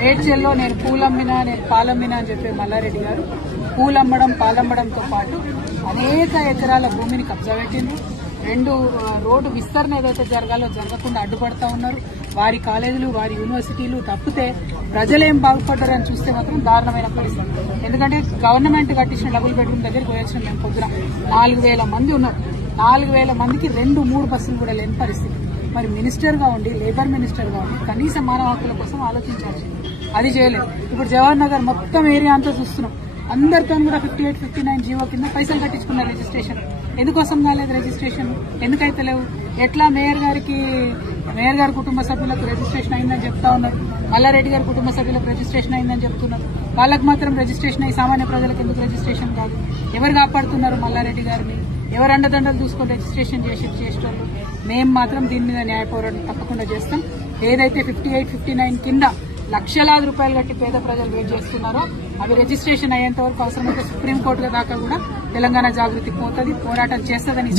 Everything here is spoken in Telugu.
మేడ్చల్లో నేను పూలమ్మినా నేను పాలమ్మినా అని చెప్పే మల్లారెడ్డి గారు పూలమ్మడం పాలమ్మడంతో పాటు అనేక ఎకరాల భూమిని కబ్జా పెట్టిండ్రు. 2 రోడ్డు విస్తరణ ఏదైతే జరగాలో జరగకుండా అడ్డుపడతా ఉన్నారు. వారి కాలేజీలు వారి యూనివర్సిటీలు తప్పితే ప్రజలేం బాగుపడ్డారని చూస్తే మాత్రం దారుణమైన పరిస్థితి. ఎందుకంటే గవర్నమెంట్ కట్టించిన డబుల్ బెడ్రూమ్ దగ్గరికి పోయాల్సిన మేము పొద్దున 4,000 మంది ఉన్నారు. 4,000 మందికి 2-3 బస్సులు కూడా లేని పరిస్థితి. మరి మినిస్టర్ గా ఉండి లేబర్ మినిస్టర్ గా ఉండి కనీస మానవ హక్కుల కోసం ఆలోచించాల్సింది, అది చేయలేదు. ఇప్పుడు జవహర్ నగర్ మొత్తం ఏరియా అంతా చూస్తున్నాం. అందరితో కూడా 58, 59 జీవో కింద పైసలు కట్టించుకున్నారు రిజిస్ట్రేషన్. ఎందుకోసం కాలేదు రిజిస్ట్రేషన్? ఎందుకైతే లేవు? ఎట్లా మేయర్ గారి కుటుంబ సభ్యులకు రిజిస్ట్రేషన్ అయిందని చెప్తా ఉన్నారు, మల్లారెడ్డి గారి కుటుంబ సభ్యులకు రిజిస్ట్రేషన్ అయిందని చెప్తున్నారు. వాళ్ళకి మాత్రం రిజిస్ట్రేషన్ అయ్యి సామాన్య ప్రజలకు ఎందుకు రిజిస్ట్రేషన్ కాదు? ఎవరు కాపాడుతున్నారు మల్లారెడ్డి గారిని? ఎవరు అండదండలు చూసుకొని రిజిస్ట్రేషన్ చేసేటోళ్ళు? మేము మాత్రం దీని మీద న్యాయ పోరాటం తప్పకుండా చేస్తాం. ఏదైతే 58, 59 కింద లక్షలాది రూపాయలు కట్టి పేద ప్రజలు వెయిట్ చేస్తున్నారో అవి రిజిస్ట్రేషన్ అయ్యేంత వరకు అవసరమైతే సుప్రీంకోర్టు దాకా కూడా తెలంగాణ జాగృతి పోతుంది, పోరాటం చేస్తుందని